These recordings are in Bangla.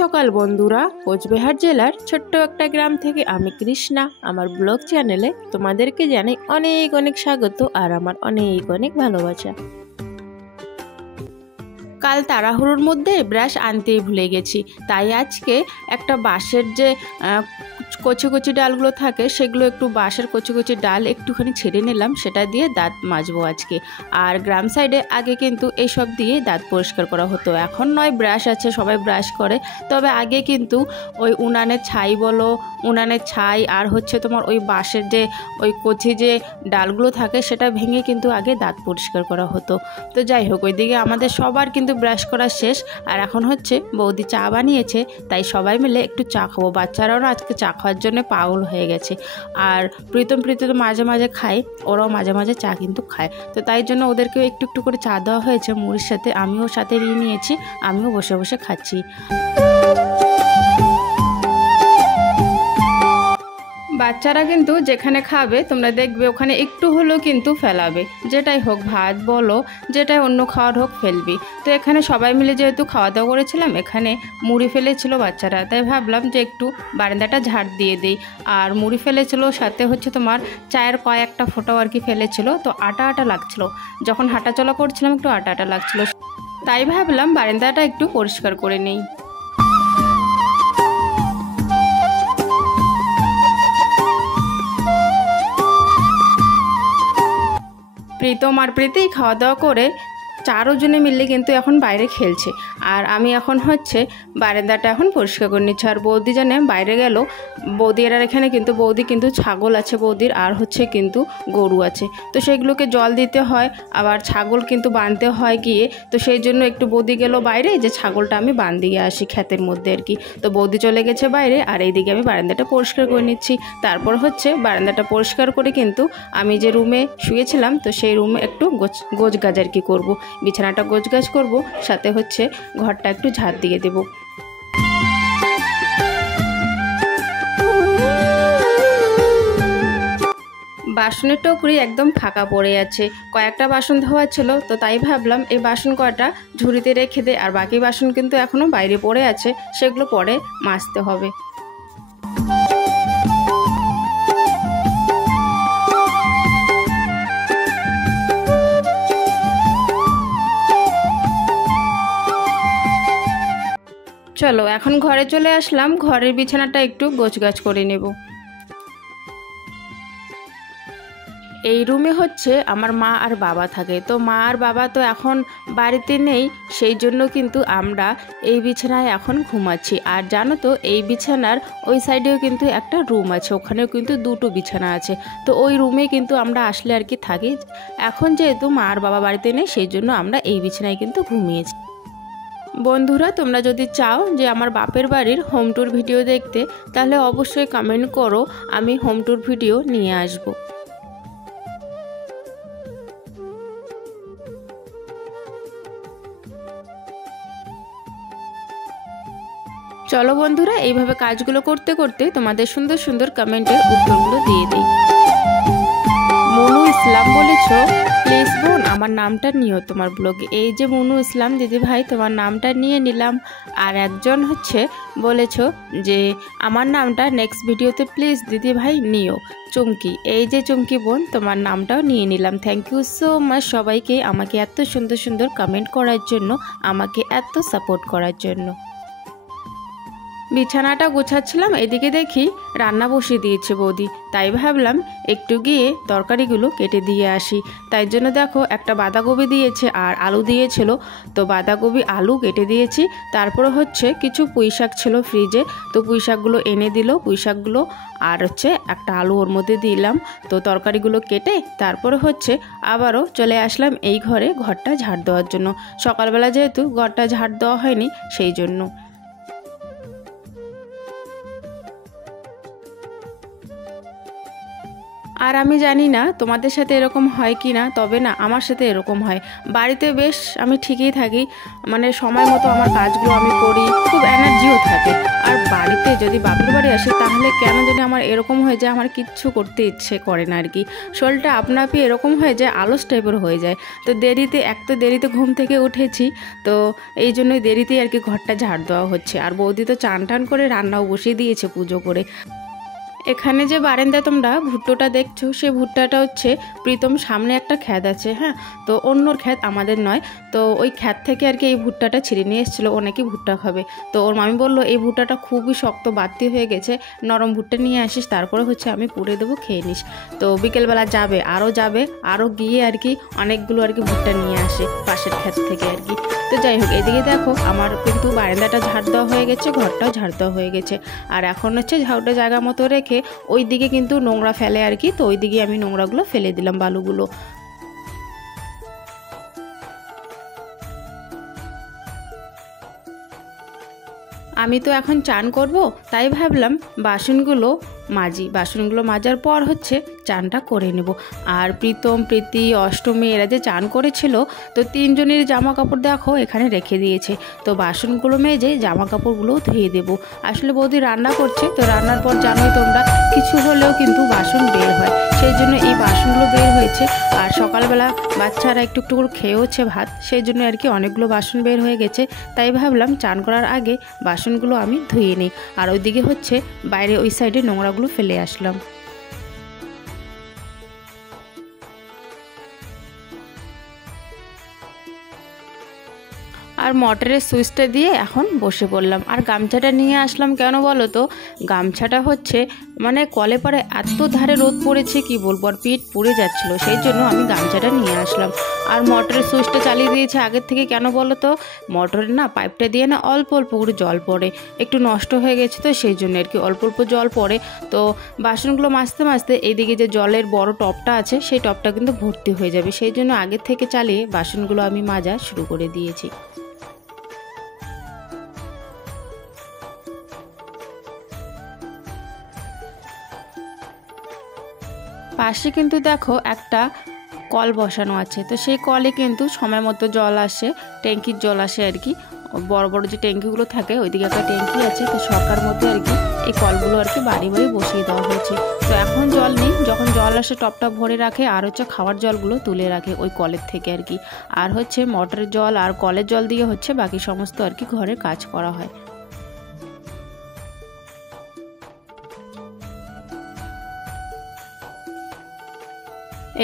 সকাল বন্ধুরা, কোচবিহার জেলার ছোট্ট একটা গ্রাম থেকে আমি কৃষ্ণা আমার ব্লগ চ্যানেলে তোমাদেরকে জানাই অনেক অনেক স্বাগত আর আমার অনেক অনেক ভালোবাসা। কাল তাড়াহুড়োর মধ্যে ব্রাশ আনতেই ভুলে গেছি, তাই আজকে একটা বাঁশের যে কচি কচি ডালগুলো থাকে সেগুলো একটু বাঁশের কচি কচি ডাল একটুখানি ছেড়ে নিলাম, সেটা দিয়ে দাঁত মাজবো আজকে। আর গ্রাম সাইডে আগে কিন্তু এইসব দিয়ে দাঁত পরিষ্কার করা হতো, এখন নয় ব্রাশ আছে সবাই ব্রাশ করে, তবে আগে কিন্তু ওই উনানের ছাই বলো, উনানের ছাই আর হচ্ছে তোমার ওই বাঁশের যে ওই কচি যে ডালগুলো থাকে সেটা ভেঙে কিন্তু আগে দাঁত পরিষ্কার করা হতো। তো যাই হোক, ওইদিকে আমাদের সবার কিন্তু ব্রাশ করা শেষ, আর এখন হচ্ছে বৌদি চা বানিয়েছে, তাই সবাই মিলে একটু চা খাবো। বাচ্চারাও আজকে চা খাওয়ার জন্য পাগল হয়ে গেছে, আর প্রীতম তো মাঝে মাঝে খায়, ওরাও মাঝে মাঝে চা কিন্তু খায়, তো তাই জন্য ওদেরকেও একটু একটু করে চা দেওয়া হয়েছে মুড়ির সাথে, আমিও সাথে নিয়ে নিয়েছি, আমিও বসে বসে খাচ্ছি। বাচ্চারা কিন্তু যেখানে খাবে তোমরা দেখবে ওখানে একটু হলেও কিন্তু ফেলাবে, যেটাই হোক ভাত বলো যেটাই অন্য খাওয়ার হোক ফেলবি। তো এখানে সবাই মিলে যেহেতু খাওয়া দাওয়া করেছিলাম, এখানে মুড়ি ফেলেছিল বাচ্চারা, তাই ভাবলাম যে একটু বারান্দাটা ঝাড় দিয়ে দিই। আর মুড়ি ফেলেছিল সাথে হচ্ছে তোমার চায়ের কয়েকটা ফোঁটাও আর কি ফেলেছিল, তো আটা আটা লাগছিল, যখন হাঁটাচলা করছিলাম একটু আটা আটা লাগছিল, তাই ভাবলাম বারান্দাটা একটু পরিষ্কার করে নিই। প্রীতম আর প্রীতি খাওয়া দাওয়া করে চারজনে মিলে কিন্তু এখন বাইরে খেলছে, আর আমি এখন হচ্ছে বারান্দাটা এখন পরিষ্কার করে নিচ্ছি। আর বৌদি জানে বাইরে গেল, বৌদির আর এখানে কিন্তু বৌদি কিন্তু ছাগল আছে বৌদির, আর হচ্ছে কিন্তু গরু আছে, তো সেগুলোকে জল দিতে হয়, আবার ছাগল কিন্তু বাঁধতে হয় গিয়ে, তো সেই জন্য একটু বৌদি গেল বাইরে যে ছাগলটা আমি বাঁধিয়ে আসি ক্ষেতের মধ্যে আর কি। তো বৌদি চলে গেছে বাইরে, আর এইদিকে আমি বারান্দাটা পরিষ্কার করে নিচ্ছি। তারপর হচ্ছে বারান্দাটা পরিষ্কার করে কিন্তু আমি যে রুমে শুয়েছিলাম, তো সেই রুমে একটু গোছ গাছ আর কি করবো, বিছানাটা গোছগাছ করব, সাথে হচ্ছে ঘরটা একটু ঝাড় দিয়ে দেব। বাসনের টুকরি একদম ফাঁকা পড়ে আছে, কয়েকটা বাসন ধোয়া ছিল, তো তাই ভাবলাম এই বাসন কয়টা ঝুড়িতে রেখে দে, আর বাকি বাসন কিন্তু এখনও বাইরে পড়ে আছে, সেগুলো পরে মাজতে হবে। চলো এখন ঘরে চলে আসলাম, ঘরের বিছানাটা একটু গোছগাছ করে নেব। এই রুমে হচ্ছে আমার মা আর বাবা থাকে, তো মা আর বাবা তো এখন বাড়িতে নেই, সেই জন্য কিন্তু আমরা এই বিছানায় এখন ঘুমাচ্ছি। আর জানো তো এই বিছানার ওই সাইডেও কিন্তু একটা রুম আছে, ওখানেও কিন্তু দুটো বিছানা আছে, তো ওই রুমে কিন্তু আমরা আসলে আর কি থাকি। এখন যেহেতু মা আর বাবা বাড়িতে নেই, সেই জন্য আমরা এই বিছানায় কিন্তু ঘুমিয়েছি। বন্ধুরা, তোমরা যদি চাও যে আমার বাপের বাড়ির হোম ট্যুর ভিডিও দেখতে, তাহলে অবশ্যই কমেন্ট করো, আমি হোম ট্যুর ভিডিও নিয়ে আসব। চলো বন্ধুরা, এইভাবে কাজগুলো করতে করতে তোমাদের সুন্দর সুন্দর কমেন্টের উত্তরগুলো দিয়ে দিই। মনু ইসলাম বলেছ, প্লিজ বোন আমার নামটা নিও তোমার ব্লগে। এই যে মনু ইসলাম দিদি ভাই, তোমার নামটা নিয়ে নিলাম। আর একজন হচ্ছে বলেছ যে আমার নামটা নেক্সট ভিডিওতে প্লিজ দিদি ভাই নিও, চুমকি। এই যে চুমকি বোন, তোমার নামটাও নিয়ে নিলাম। থ্যাংক ইউ সো মাচ সবাইকে আমাকে এত সুন্দর সুন্দর কমেন্ট করার জন্য, আমাকে এত সাপোর্ট করার জন্য। বিছানাটা গোছাচ্ছিলাম, এদিকে দেখি রান্না বসিয়ে দিয়েছে বৌদি, তাই ভাবলাম একটু গিয়ে তরকারিগুলো কেটে দিয়ে আসি। তাই জন্য দেখো একটা বাঁধাকপি দিয়েছে আর আলু দিয়েছিল, তো বাঁধাকপি আলু কেটে দিয়েছি। তারপরে হচ্ছে কিছু পুঁই শাক ছিল ফ্রিজে, তো পুঁই শাকগুলো এনে দিল, পুঁই শাকগুলো আর হচ্ছে একটা আলু ওর মধ্যে দিলাম, তো তরকারিগুলো কেটে তারপরে হচ্ছে আবারও চলে আসলাম এই ঘরে ঘরটা ঝাড় দেওয়ার জন্য। সকালবেলা যেহেতু ঘরটা ঝাড় দেওয়া হয়নি, সেই জন্য। আর আমি জানি না তোমাদের সাথে এরকম হয় কি না, তবে না আমার সাথে এরকম হয়। বাড়িতে বেশ আমি ঠিকই থাকি, মানে সময় মতো আমার কাজগুলো আমি করি, খুব এনার্জিও থাকে। আর বাড়িতে যদি বাপের বাড়ি আসে তাহলে কেন জানি আমার এরকম হয়ে যায়, আমার কিচ্ছু করতে ইচ্ছে করে না আর কি। শরীরটা আপনা আপনি এরকম হয়ে যায়, আলস টাইপের হয়ে যায়। তো দেরিতে ঘুম থেকে উঠেছি, তো এই জন্যই দেরিতেই আর কি ঘরটা ঝাড় দেওয়া হচ্ছে। আর বৌদি তো চান টান করে রান্নাও বসিয়ে দিয়েছে পুজো করে। এখানে যে বারান্দায় তোমরা ভুট্টোটা দেখছো, সেই ভুট্টাটা হচ্ছে প্রীতম সামনে একটা খ্যাত আছে, হ্যাঁ, তো অন্যর খ্যাত, আমাদের নয়। তো ওই খ্যাত থেকে আর কি এই ভুট্টাটা ছিঁড়ে নিয়ে এসেছিলো, ও নাকি ভুট্টা খাবে। তো ওর মামি বললো এই ভুট্টাটা খুবই শক্ত বাড়তি হয়ে গেছে, নরম ভুট্টা নিয়ে আসিস, তারপরে হচ্ছে আমি পুড়ে দেবো, খেয়ে নিস। তো বিকেলবেলা আরও গিয়ে আর কি অনেকগুলো আর কি ভুট্টা নিয়ে আসে পাশের খ্যাত থেকে আর কি। তো যাই হোক, এদিকে দেখো আমার কিন্তু বারান্দাটা ঝাড় দেওয়া হয়ে গেছে, ঘরটাও ঝাড় দেওয়া হয়ে গেছে। আর এখন হচ্ছে ঝাড়ুটা জায়গা মতো রেখে ওই দিকে কিন্তু নোংরা ফেলে আর কি, তো ওই দিকে আমি নোংরাগুলো ফেলে দিলাম, বালুগুলো। আমি তো এখন চান করব, তাই ভাবলাম বাসনগুলো মাজার পর হচ্ছে চানটা করে নেব। আর প্রীতম, প্রীতি, অষ্টমী এরা যে চান করেছিল, তো তিনজনের জামা কাপড় দেখো এখানে রেখে দিয়েছে। তো বাসনগুলো মেজে জামা কাপড়গুলোও ধুয়ে দেব। আসলে বৌদি রান্না করছে, তো রান্নার পর জানোই তোমরা কিছু হলেও কিন্তু বাসন বের হয়, সেই জন্য এই বাসনগুলো বের হয়েছে। আর সকালবেলা বাচ্চারা একটু একটু করে খেয়েওছে ভাত, সেই জন্য আর কি অনেকগুলো বাসন বের হয়ে গেছে। তাই ভাবলাম চান করার আগে বাসনগুলো আমি ধুয়ে নিই। আর ওইদিকে হচ্ছে বাইরে ওই সাইডে নোংরাগুলো ফেলে আসলাম। আর মোটরের সুইচটা দিয়ে এখন বসে পড়লাম। আর গামছাটা নিয়ে আসলাম কেন বলো তো, গামছাটা হচ্ছে মানে কলে পারে এত ধারে রোদ পড়েছে কি বলবো, আর পেট পুড়ে যাচ্ছিল, সেই জন্য আমি গামছাটা নিয়ে আসলাম। আর মোটরের সুইচটা চালিয়ে দিয়েছে আগের থেকে, কেন বলো তো, মোটরের না পাইপটা দিয়ে না অল্প অল্প করে জল পড়ে, একটু নষ্ট হয়ে গেছে, তো সেই জন্য আর কি অল্প অল্প জল পড়ে। তো বাসনগুলো মাজতে মাজতে এইদিকে যে জলের বড় টপটা আছে, সেই টপটা কিন্তু ভর্তি হয়ে যাবে, সেই জন্য আগের থেকে চালিয়ে বাসনগুলো আমি মাজা শুরু করে দিয়েছি। পাশে কিন্তু দেখো একটা কল বসানো আছে, তো সেই কলে কিন্তু সময় মতো জল আসে, ট্যাঙ্কির জল আসে আর কি। বড় বড় যে ট্যাঙ্কিগুলো থাকে ওইদিকে একটা ট্যাঙ্কি আছে, তো সরকার মধ্যে আর কি এই কলগুলো আর কি বাড়ি বাড়ি বসিয়ে দেওয়া হয়েছে। তো এখন জল নেই, যখন জল আসে টপটা ভরে রাখে, আর হচ্ছে খাওয়ার জলগুলো তুলে রাখে ওই কলের থেকে আর কি। আর হচ্ছে মোটরের জল আর কলের জল দিয়ে হচ্ছে বাকি সমস্ত আর কি ঘরের কাজ করা হয়।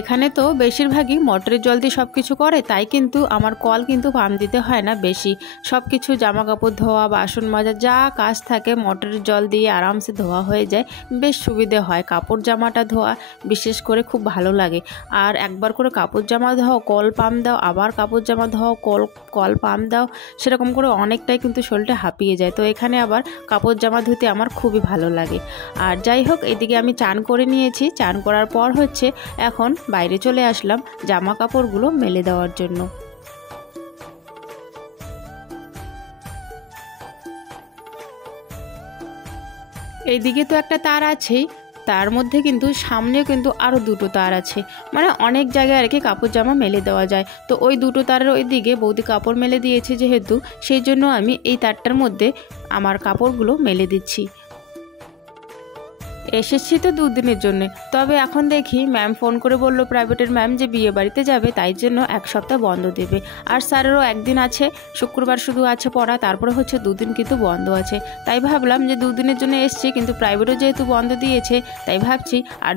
এখানে তো বেশিরভাগই মোটরের জল দিয়ে সব কিছু করে, তাই কিন্তু আমার কল কিন্তু পাম্প দিতে হয় না বেশি। সব কিছু জামা কাপড় ধোয়া, বাসন মাজা, যা কাজ থাকে মোটরের জল দিয়ে আরামসে ধোয়া হয়ে যায়, বেশ সুবিধে হয়। কাপড় জামাটা ধোয়া বিশেষ করে খুব ভালো লাগে। আর একবার করে কাপড় জামা ধোও, কল পাম্প দাও, আবার কাপড় জামা ধোও, কল পাম্প দাও, সেরকম করে অনেকটাই কিন্তু শরীরটা হাঁপিয়ে যায়। তো এখানে আবার কাপড় জামা ধুতে আমার খুবই ভালো লাগে। আর যাই হোক, এদিকে আমি চান করে নিয়েছি, চান করার পর হচ্ছে এখন বাইরে চলে আসলাম জামা কাপড়গুলো মেলে দেওয়ার জন্য। এইদিকে তো একটা তার আছেই, তার মধ্যে কিন্তু সামনেও কিন্তু আরও দুটো তার আছে, মানে অনেক জায়গায় আর কি কাপড় জামা মেলে দেওয়া যায়। তো ওই দুটো তারের ওই দিকে বৌদি কাপড় মেলে দিয়েছে যেহেতু, সেই জন্য আমি এই তারটার মধ্যে আমার কাপড়গুলো মেলে দিচ্ছি। এসেছি তো 2 দিনের জন্য, তবে এখন দেখি ম্যাম ফোন করে বলল প্রাইভেটের ম্যাম যে বিয়ে বাড়িতে যাবে, তাই জন্য 1 সপ্তাহ বন্ধ দেবে। আর স্যারেরও 1 দিন আছে, শুক্রবার শুধু আছে পড়া, তারপরে হচ্ছে 2 দিন কিন্তু বন্ধ আছে। তাই ভাবলাম যে 2 দিনের জন্য এসছি, কিন্তু প্রাইভেটও যেহেতু বন্ধ দিয়েছে, তাই ভাবছি আর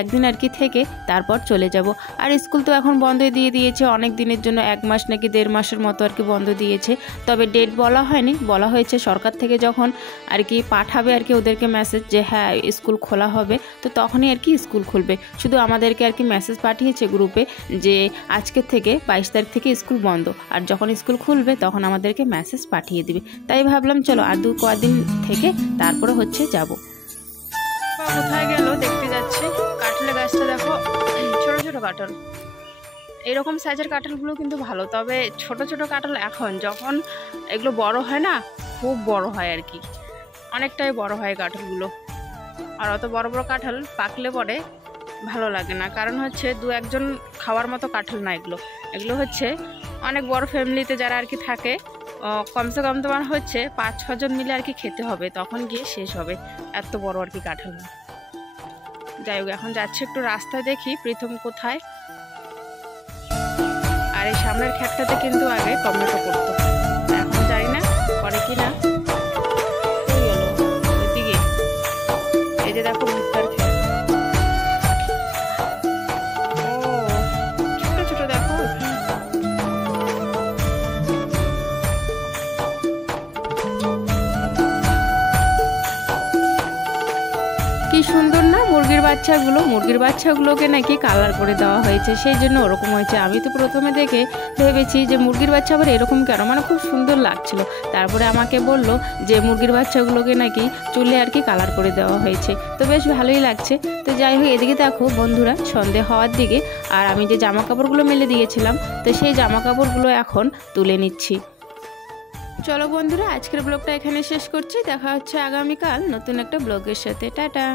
1 দিন আর কি থেকে তারপর চলে যাব। আর স্কুল তো এখন বন্ধই দিয়ে দিয়েছে অনেক দিনের জন্য, 1 মাস নাকি 1.5 মাসের মতো আর কি বন্ধ দিয়েছে। তবে ডেট বলা হয়নি, বলা হয়েছে সরকার থেকে যখন আর কি পাঠাবে আর কি ওদেরকে মেসেজ যে হ্যাঁ স্কুল খোলা হবে, তো তখনই আর কি স্কুল খুলবে। শুধু আমাদেরকে আর কি মেসেজ পাঠিয়েছে গ্রুপে যে আজকে থেকে 22 তারিখ থেকে স্কুল বন্ধ, আর যখন স্কুল খুলবে তখন আমাদেরকে মেসেজ পাঠিয়ে দিবে। তাই ভাবলাম চলো আর 2 কদিন থেকে তারপরে হচ্ছে যাব। কোথায় গেল দেখতে যাচ্ছে, কাঁঠালের গাছটা দেখো, ছোট ছোট কাঁঠাল, এরকম সাইজের কাঁঠালগুলো কিন্তু ভালো। তবে ছোট ছোট কাঁঠাল এখন যখন এগুলো বড় হয় না, খুব বড় হয় আর কি, অনেকটাই বড় হয় কাঁঠালগুলো। আর অত বড় বড় কাঁঠাল পাকলে পরে ভালো লাগে না, কারণ হচ্ছে দু একজন খাওয়ার মতো কাঁঠাল না, এগুলো এগুলো হচ্ছে অনেক বড় ফ্যামিলিতে যারা আর কি থাকে, কমসে কম তোমার হচ্ছে 5-6 জন মিলে আর কি খেতে হবে, তখন গিয়ে শেষ হবে, এত বড় আর কি কাঁঠাল না। যাই হোক, এখন যাচ্ছে একটু রাস্তা দেখি প্রীতম কোথায়। আর এই সামনের ক্ষেতটাতে কিন্তু আগে টমেটো করতো, এখন জানি না করে কি না। ওইদিকে এই যে দেখো ভুট্টার ক্ষেত, ও ছোট ছোট দেখো। কি সুন্দর না মুরগির বাচ্চাগুলোকে নাকি কালার করে দেওয়া হয়েছে, সেই জন্য ওরকম হয়েছে। আমি তো প্রথমে দেখে ভেবেছি যে মুরগির বাচ্চা আবার এরকম কেন, মানে খুব সুন্দর লাগছিল। তারপরে আমাকে বলল যে মুরগির বাচ্চাগুলোকে নাকি চুলে আর কি কালার করে দেওয়া হয়েছে, তো বেশ ভালোই লাগছে। তো যাই হোক, এদিকে দেখো বন্ধুরা সন্ধে হওয়ার দিকে, আর আমি যে জামা কাপড়গুলো মেলে দিয়েছিলাম, তো সেই জামা কাপড়গুলো এখন তুলে নিচ্ছি। চলো বন্ধুরা, আজকের ব্লগটা এখানে শেষ করছি। দেখা হচ্ছে আগামীকাল নতুন একটা ব্লগের সাথে। টাটা।